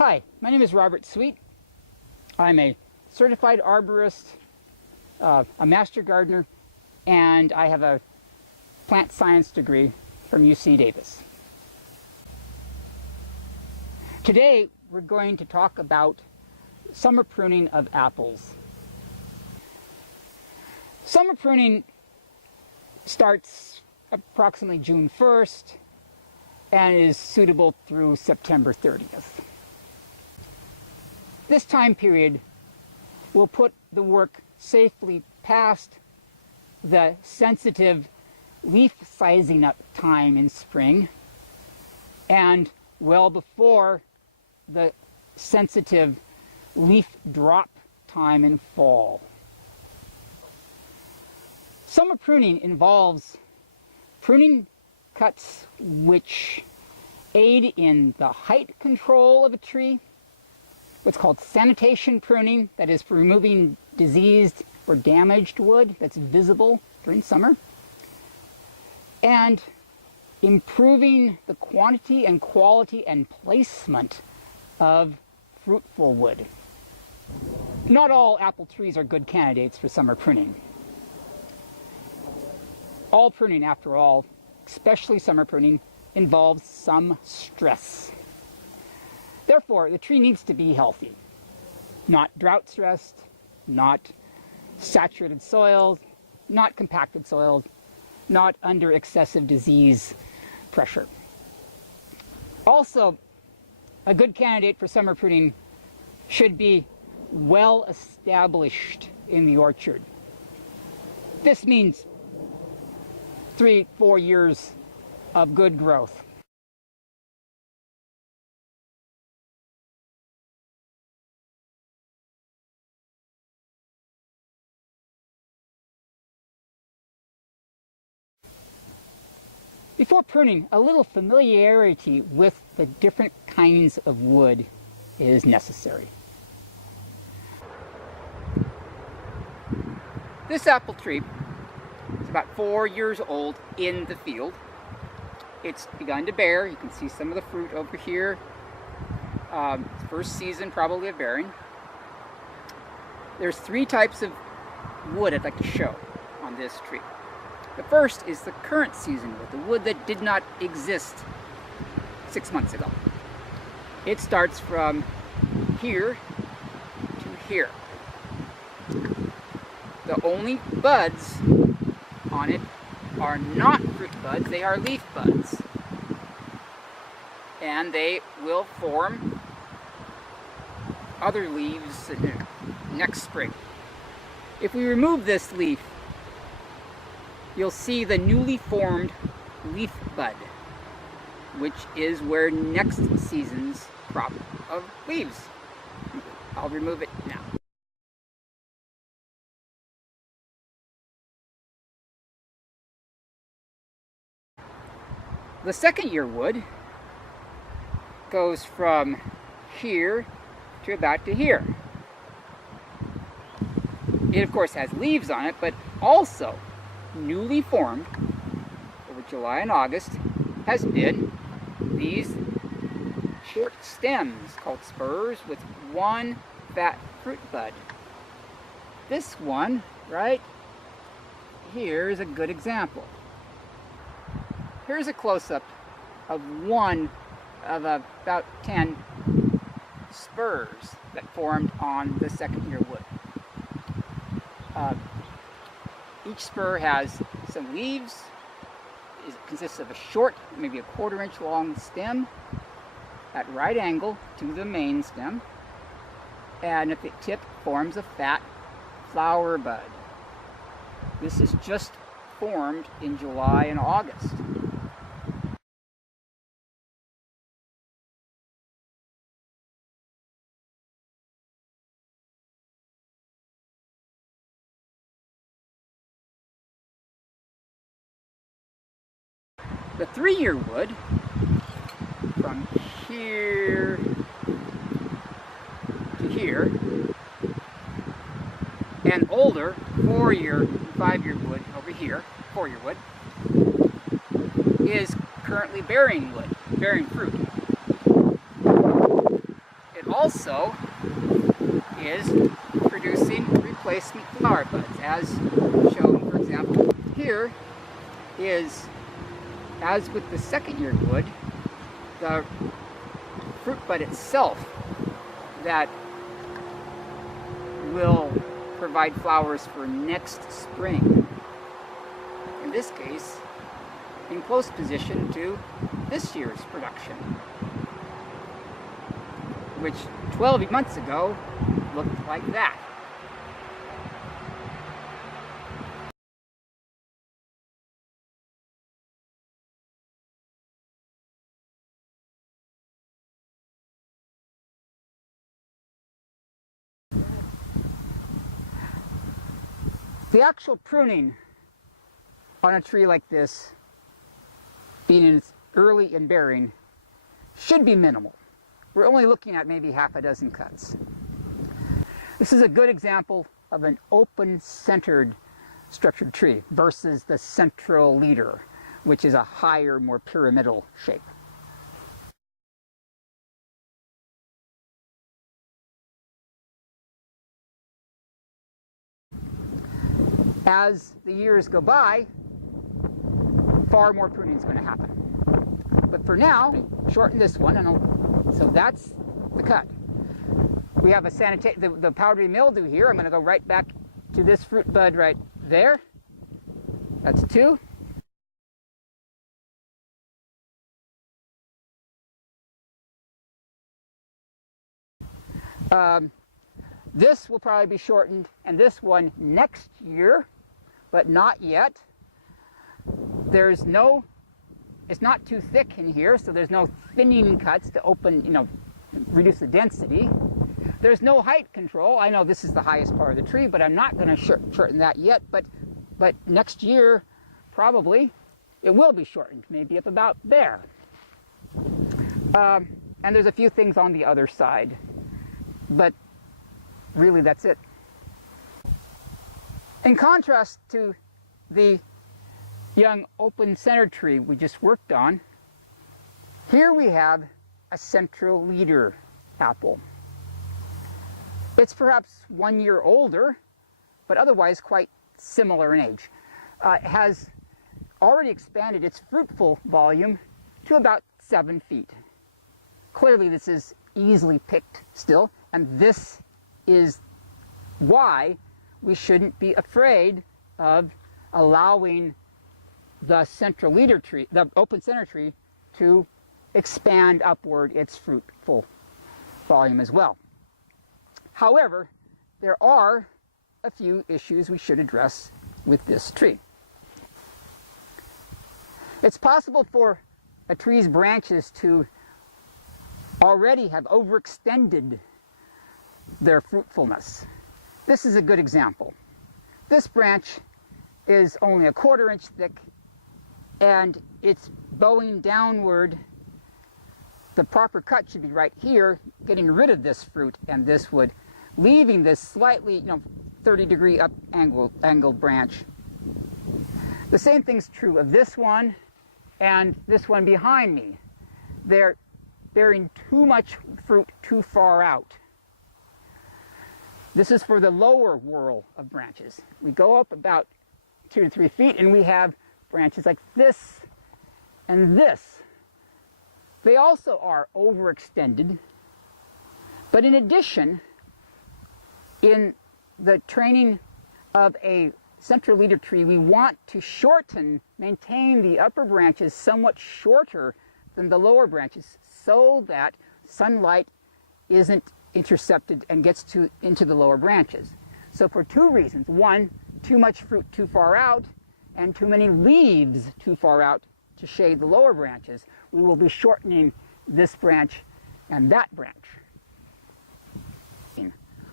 Hi, my name is Robert Sweet. I'm a certified arborist, a master gardener, and I have a plant science degree from UC Davis. Today we're going to talk about summer pruning of apples. Summer pruning starts approximately June 1st and is suitable through September 30th. This time period will put the work safely past the sensitive leaf sizing up time in spring and well before the sensitive leaf drop time in fall. Summer pruning involves pruning cuts which aid in the height control of a tree, what's called sanitation pruning, that is for removing diseased or damaged wood that's visible during summer, and improving the quantity and quality and placement of fruitful wood. Not all apple trees are good candidates for summer pruning. All pruning, after all, especially summer pruning, involves some stress. Therefore, the tree needs to be healthy, not drought stressed, not saturated soils, not compacted soils, not under excessive disease pressure. Also, a good candidate for summer pruning should be well established in the orchard. This means 3-4 years of good growth. Before pruning, a little familiarity with the different kinds of wood is necessary. This apple tree is about 4 years old in the field. It's begun to bear. You can see some of the fruit over here. First season probably of bearing. There's 3 types of wood I'd like to show on this tree. The first is the current season wood, the wood that did not exist 6 months ago. It starts from here to here. The only buds on it are not fruit buds, they are leaf buds. And they will form other leaves next spring. If we remove this leaf, you'll see the newly formed leaf bud, which is where next season's crop of leaves. I'll remove it now. The second year wood goes from here to about to here. It of course has leaves on it, but also newly formed over July and August has been these short stems called spurs with one fat fruit bud. This one right here is a good example. Here's a close-up of one of about 10 spurs that formed on the second year wood. Each spur has some leaves. It consists of a short, maybe a 1/4 inch long stem at right angle to the main stem, and at the tip forms a fat flower bud. This is just formed in July and August. The 3-year wood, from here to here, and older 4-year, 5-year wood over here, 4-year wood, is currently bearing wood, bearing fruit. also is producing replacement flower buds, as shown, for example, here is, as with the second-year wood, the fruit bud itself that will provide flowers for next spring. In this case, in close position to this year's production, which 12 months ago looked like that. The actual pruning on a tree like this, being in its early in bearing, should be minimal. We're only looking at maybe half a dozen cuts. This is a good example of an open-centered structured tree versus the central leader, which is a higher, more pyramidal shape. As the years go by, far more pruning is going to happen. But for now, shorten this one, and so that's the cut. We have a the powdery mildew here. I'm going to go right back to this fruit bud right there. That's 2. This will probably be shortened, and this one next year, but not yet. There's no, it's not too thick in here, so there's no thinning cuts to open, reduce the density. There's no height control. I know this is the highest part of the tree, but I'm not going to shorten that yet. But next year, probably, it will be shortened, maybe up about there. And there's a few things on the other side, but really that's it. In contrast to the young open center tree we just worked on, here we have a central leader apple. It's perhaps 1 year older, but otherwise quite similar in age. It has already expanded its fruitful volume to about 7 feet. Clearly this is easily picked still, and this is why we shouldn't be afraid of allowing the central leader tree, the open center tree, to expand upward its fruitful volume as well. However, there are a few issues we should address with this tree. It's possible for a tree's branches to already have overextended their fruitfulness. This is a good example. This branch is only a 1/4 inch thick, and it's bowing downward. The proper cut should be right here, getting rid of this fruit and this wood, leaving this slightly 30-degree up angled branch. The same thing's true of this one and this one behind me. They're bearing too much fruit too far out. This is for the lower whorl of branches. We go up about 2 to 3 feet and we have branches like this and this. They also are overextended, but in addition, in the training of a central leader tree, we want to maintain the upper branches somewhat shorter than the lower branches so that sunlight isn't intercepted and gets into the lower branches. So for 2 reasons. 1, too much fruit too far out, and too many leaves too far out to shade the lower branches, we will be shortening this branch and that branch.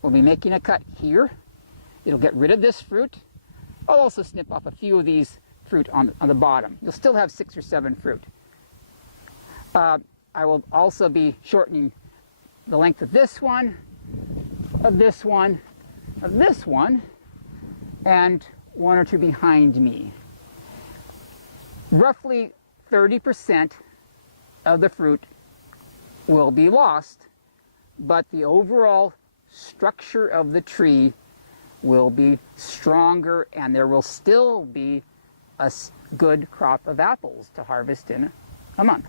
We'll be making a cut here. It'll get rid of this fruit. I'll also snip off a few of these fruit on the bottom. You'll still have 6 or 7 fruit. I will also be shortening the length of this one, of this one, of this one, and 1 or 2 behind me. Roughly 30% of the fruit will be lost but the overall structure of the tree will be stronger, and there will still be a good crop of apples to harvest in a month.